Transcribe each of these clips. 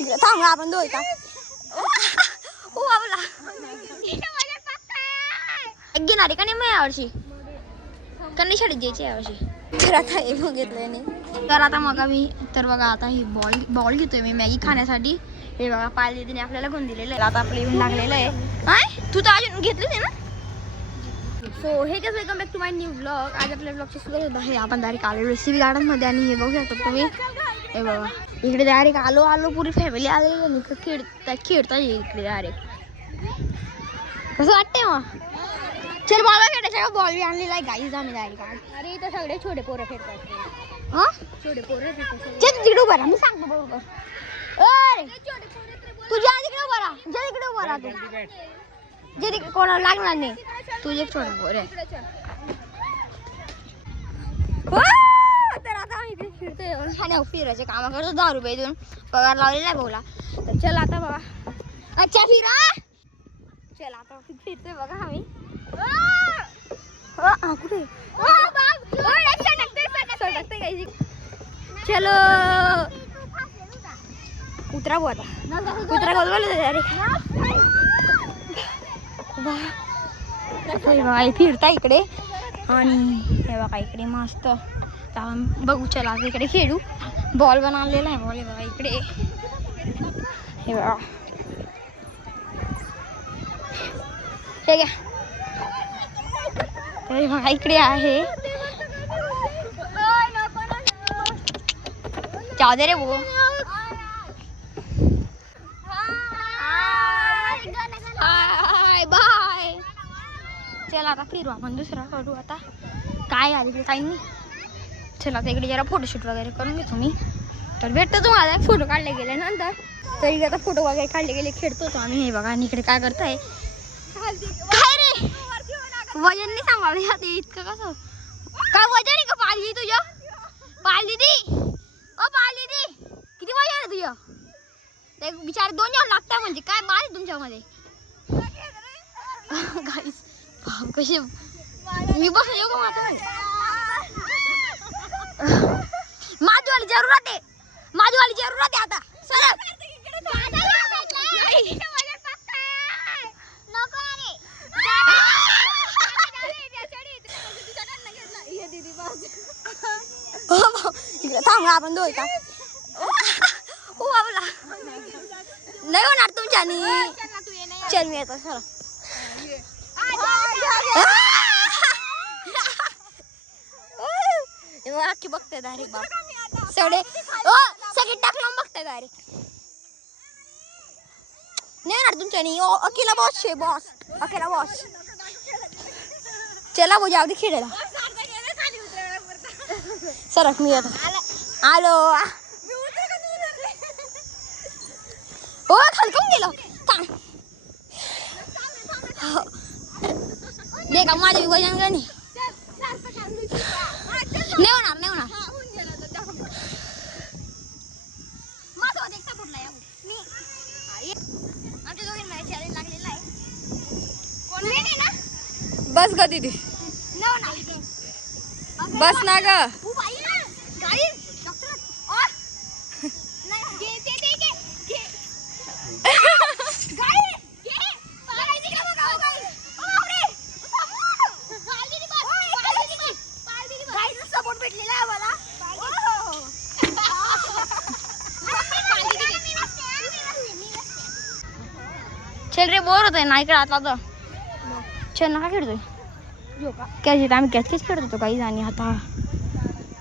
इकडे थांब आपण दोन का घेणारी का नाही मग यावर्षी कन्नी शाळेत जायची यावर्षी तर आता हे बघितलंय नाही तर आता मग मी तर बघा आता ही बॉल घेतोय मी मॅगी खाण्यासाठी. हे बघा पायल दीदीने आपल्याला घेऊन दिलेलं आहे. आता आपलं येऊन लागलेलं आहे. काय तू तर अजून घेतलीच आहे ना. सो हे कसं welcome back to my new blog. आज आपल्या ब्लॉगची सुरुवात आहे. आपण डायरेक्ट आलेलो रेसिपी गार्डनमध्ये आणि हे बघू शकता तुम्ही. हे बघा इकडे डायरेक्ट आलो पुरी फॅमिली आलेली खेळता येईल इकडे डायरेक्ट. कसं वाटतंय मग. चल बॉल खेळायचा बॉल बी आणलेला आहे गाईज आम्ही डायरेक्ट. अरे इथं सगळे छोटे पोरं फिरतात. हा छोटे पोरं फिरतात. चल तिकडे उभा राहा मी सांगतो बरोबर. अरे तुझ्या तिकडे उभा राहा. जे तिकडे उभा राहा तू. जे तिकडे कोणाला लागणार नाही. तुझे छोटा पोर आहे. तर आता आम्ही इकडे फिरतोय. खाण्यावर फिरायचे काम करतो. 10 रुपये देऊन पगार लावलेला आहे भाऊला. तर चल आता बघा. अच्छा फिरा. चल आता फिरतोय बघा आम्ही. कुठे चलो उतरा बुवा आता. उतरा गोल बघा फिरता इकडे आणि हे बघा इकडे मस्त बघू. चला आता इकडे खेळू. बॉल बनवलेला आहे. बॉल बघा इकडे. हे बघा हे घ्या. बघा इकडे आहे. जाऊ दे रे वो. बाय. चला आता फिरू आपण दुसरा करू. आता काय आले इकडे काही नाही. चला आता इकडे जरा फोटोशूट वगैरे करून घेतो मी. तर भेटतो तुम्हाला फोटो काढले गेले नंतर. तरी आता फोटो वगैरे काढले गेले खेळतो तो आम्ही. हे बघा आणि इकडे काय करताय. काय रे वजन नाही सांभाळलं जाते इतकं कसं. काय वजन आहे का पाली तुझ्या. पाली दी ओ पाली दी किती वजन आहे तुझ्या. ते बिचारे 2 जण लागतात म्हणजे काय बाल तुमच्यामध्ये. गाईस कसे मी बसून येऊ का आता. माझीवाली जरूरत आहे. माझीवाली जरूरत आहे आता. सरळ थांब आपण दोन का नाही होणार तुमच्यानी. चल मी येतो सर. अख्खी बघते डायरेक्ट बाप सगळे सगळे टाकलं बघते डायरेक्ट. नाही होणार तुमच्यानी. अकेला बॉस शे बॉस अकेला बॉस. चला वो जाऊ दे खेळायला. सरक मी येतो. आलो हो खालकून गेलो. दे का माझे वजन का नाही. नाही होणार नाही होणार. माझं एक सपोर्टला या आमच्या दोघींना चॅलेंज लागलेला आहे. कोण नाही ना. बस ग दीदी. नाही होणार. बस ना ग. चल रे बोर होतोय ना इकडे आता. तर चल ना काय खेळतोय. कॅच आम्ही कॅच खेळत होतो काही आणि आता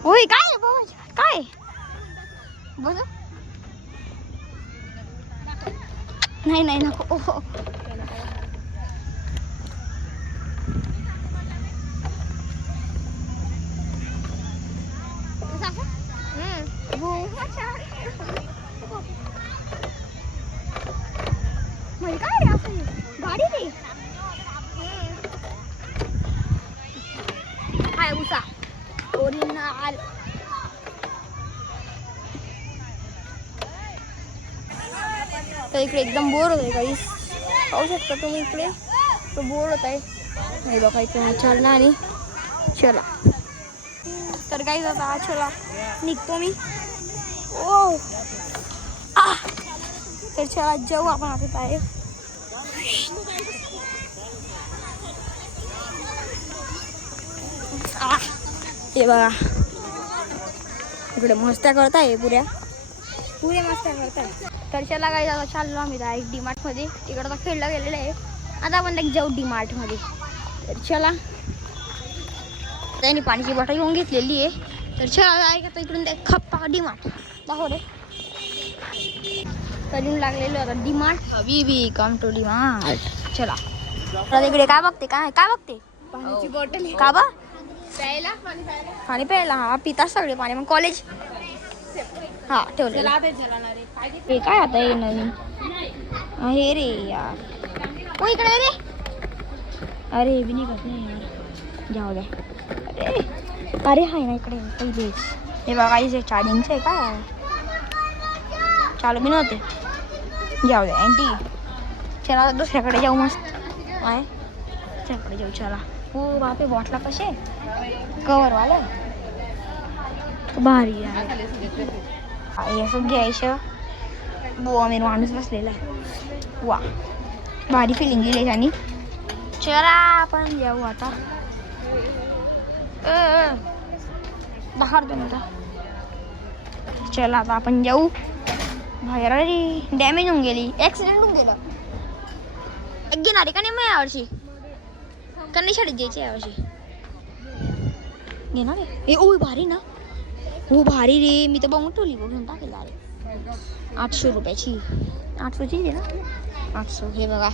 होय काय काय बोल. नाही नाही नको. काय असं गाडी नाही. हाय उसा ओरिजिनल. तर इकडे एकदम बोर होत आहे काही. पाहू शकता तुम्ही इकडे तो बोर होत आहे. नाही बघा इकडे चल आणि चला. तर काही जाता चला निघतो मी. ओ तर चला जाऊ आपण आता बाहेर. हे बघा इकडे मस्त्या करताय पुऱ्या मस्त्या करताय. तर चला काही आता चाललो आम्ही डायरेक्ट डीमार्ट मध्ये. तिकडं आता खेळला गेलेलं आहे. आता आपण जाऊ डीमार्ट मध्ये. तर चला त्यांनी पाण्याची बॉटल घेऊन घेतलेली आहे. तर चला ऐका इकडून खप्पा डीमार्ट दाखव रे. करून लागलेलो आता डीमार्ट. हबीबी कम टू डीमार्ट. चला आता इकडे काय बघते काय बघते पाण्याची बॉटल का बा प्यायला पाणी प्यायला. हा पितात सगळे पाणी. मग कॉलेज हा ठेवलं. हे काय आता हे नवीन हे रे यार. हो इकडे रे. अरे हे बी निघत नाही यार. जाऊ द्या. अरे हाय ना इकडे पहिलेच. हे बघा इथे चार्जिंगचं आहे काय चालू बी नव्हते. जाऊ द्या अँटी. चला दुसऱ्याकडे जाऊ. मस्त आहे दुसऱ्याकडे जाऊ. चला हो बापे बॉटला कसे कवरवाले भारी आहे. असं घ्यायचं. बुवा मेरे माणूस बसलेला आहे. वा भारी फिलिंग दिली त्यानी. चला आपण जाऊ आता. बाहेर दोन आता. चला आता आपण जाऊ बाहेर. अरे डॅमेज होऊन गेली. ॲक्सिडेंट होऊन गेलं. घेणार आहे का नाही मग यावर्षी का नाही शाळेत जायची यावर्षी घेणार आहे. ए ओ भारी ना. हो भारी रे. मी तर बघून ठेवली घेऊन टाकेल. अरे 800 रुपयाची. 800ची आहे ना 800. हे बघा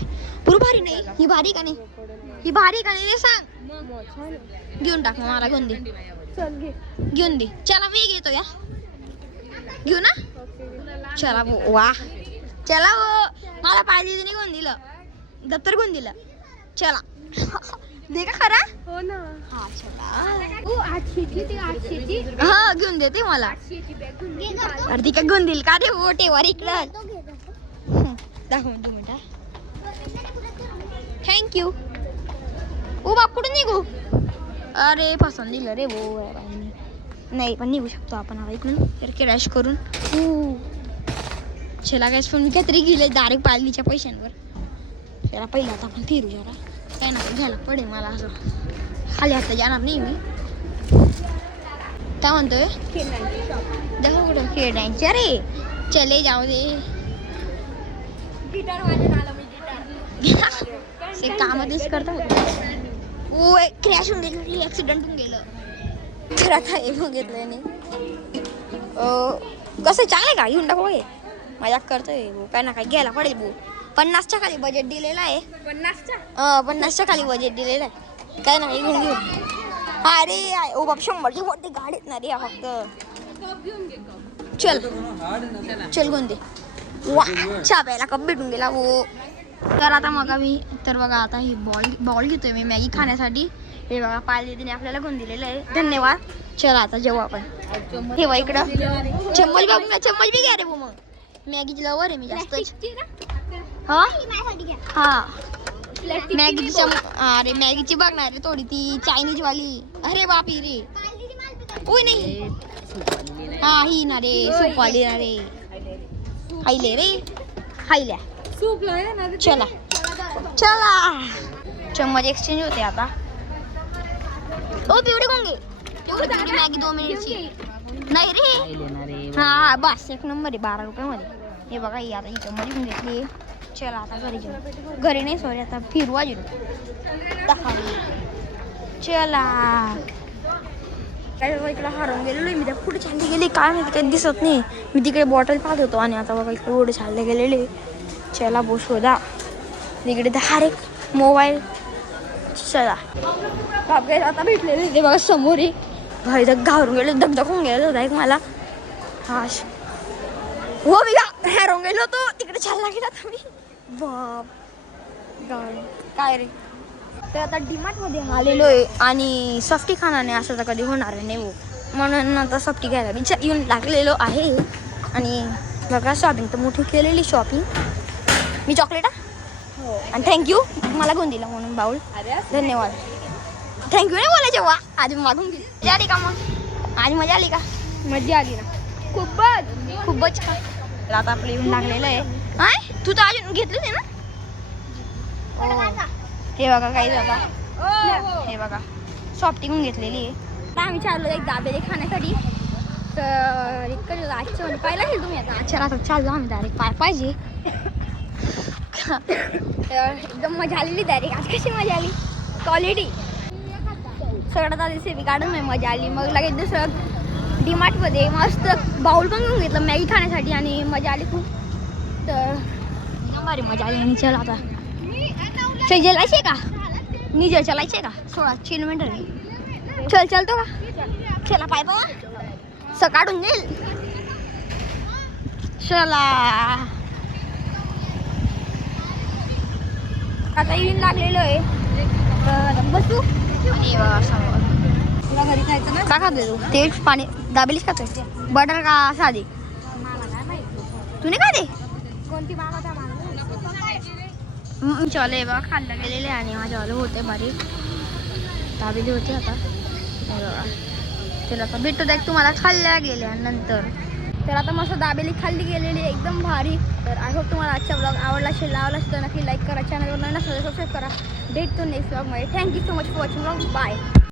पुरं भारी नाही. ही भारी का नाही. ही भारी का नाही रे सांग. घेऊन टाक मला घेऊन दे. घेऊन दे. चला मी घेतो या. घेऊ ना. चला वा. चला वो मला पाहिजे नाही घेऊन दिलं. दप्तर घेऊन दिलं. चला दे का खरा. हो ना. हा चला. 800ची हा घेऊन देते मला. अरे ती काय घेऊन देईल का रे. हो टेवर इकडं दाखव 2 मिनिटं. थँक्यू. ओ बाप कुठून निघू. अरे पसंत दिलं रे वो. नाही पण निघू शकतो आपण हवा इकडून तर क्रॅश करून. चला गॅस पण मी काहीतरी गेले डायरेक्ट पालनीच्या पैशांवर. त्याला पहिला आता आपण फिरू जरा. काय ना घ्यायला पडेल मला. असं खाली आता जाणार नाही मी. काय म्हणतोय दाखव कुठं खेळायचे. अरे चले जाऊ दे. ते कामच करता. ओ क्रॅश होऊन गेलं. ॲक्सिडेंट होऊन गेलं. तर आता हे बघितलंय नाही. कसं चांगलं का घेऊन टाकू. हे मजाक करतोय भाऊ. काय ना काय घ्यायला पडेल भाऊ. 50च्या खाली बजेट दिलेलं आहे. 50च्या खाली बजेट दिलेलं आहे. काय ना काही घेऊन घेऊ. अरे ओ बाप 100च्या वरती गाडीत ना रे फक्त. चल घेऊन दे. वा चहा प्यायला कप भेटून गेला हो. तर आता मग मी तर बघा आता ही बॉल घेतोय मी मॅगी खाण्यासाठी. हे बघा पाहिजे तिने आपल्याला घेऊन दिलेलं आहे. धन्यवाद. चला आता जेव्हा आपण ठेवा इकडं. चम्मच बघ. चम्मच बी घ्या रे मग. मॅगीची लवर आहे मी जास्तच. हा हा मॅगीची अरे मॅगीची बघणार रे थोडी ती चायनीज वाली. अरे बापी रे. ओय नाही हा ही ना रे सूपवाली ना रे. खाईले रे खाईल्या. चला चला चम्मच एक्सचेंज होते आता. ओ पिवडी कोंगे एवढी मॅगी 2 मिनिटची नाही रे. हा बस 1 नंबर आहे 12 रुपयामध्ये. हे बघा ही आता ही चम्मच घेऊन घेतली. चला आता घरी जाऊ. घरी नाही सॉरी आता फिरू अजून. चला काय बाबा इकडे हरवून गेलेलो. मी त्या पुढे चालले गेले काय माहिती काही दिसत नाही. मी तिकडे बॉटल पाहत होतो आणि आता बघा इकडे पुढे चालले गेलेले. चला बो शोधा. तिकडे तर हर एक मोबाईल. चला बाप काय आता भेटलेले ते बघा समोर आहे. भाई तर घाबरून गेलो. धगधग होऊन गेलं होता एक मला. हा हो मी हरवून गेलो होतो. तिकडे चालला गेला तुम्ही बाप काय रे. तर आता डीमार्ट मध्ये आलेलो आहे आणि सफ्टी खानाने असं तर कधी होणार नाही हो. म्हणून आता सफ्टी घ्यायला मी येऊन लागलेलो आहे. आणि बघा शॉपिंग तर मोठी केलेली शॉपिंग. मी चॉकलेट हो आणि थँक्यू मला घेऊन दिलं म्हणून बाऊल. धन्यवाद. थँक्यू नाही बोलायचे वा. आज मागून गेली. मजा आली का मग. आज मजा आली का. मजा आली ना. खूपच खा. तर आता आपलं येऊन लागलेलं आहे. काय तू तर अजून घेतलं नाही ना. हे बघा काही जाता. हे बघा सॉफ्टिंग घेतलेली आहे. आता आम्ही चाललो एक दाबेली खाण्यासाठी. तर इतकं आजच्या म्हणजे पाहिलं असेल तुम्ही आता आजच्या रात्र चाललो आम्ही डायरेक्ट पाहिजे. तर एकदम मजा आलेली डायरेक्ट. आज कशी मजा आली क्वालिटी सगळ्यात आधी सेवी काढून नाही मजा आली. मग लगेच दुसरं डीमार्टमध्ये मस्त बाउल पण घेऊन घेतलं मॅगी खाण्यासाठी आणि मजा आली खूप. तर भारी मजा आली. आणि चल आता चल जेलायचे का निजर चलायचे का 16 किलोमीटर चल चलतो का चला पाय बा सकाळून नेल चला. आता येऊन लागलेलो आहे. तर बसू आणि घरी खायचं ना. काय खाते तू तेच पाणी दाबेलीच खातोय बटर का साधी तू नाही खाते कोणती मागवता चले बघा खाल्लं गेलेले आणि माझ्यावाले होते भारी दाबेली होती. आता बघा चला आता भेटू द्या तुम्हाला खाल्ल्या गेल्यानंतर. तर आता मस्त दाबेली खाल्ली गेलेली एकदम भारी. तर आय होप तुम्हाला आजचा ब्लॉग आवडला असेल. आवडला असेल तर नक्की लाईक करा. चॅनलवर नवीन असेल सबस्क्राईब करा. भेटतो नेक्स्ट ब्लॉगमध्ये. Thank you so much for watching blog. Bye.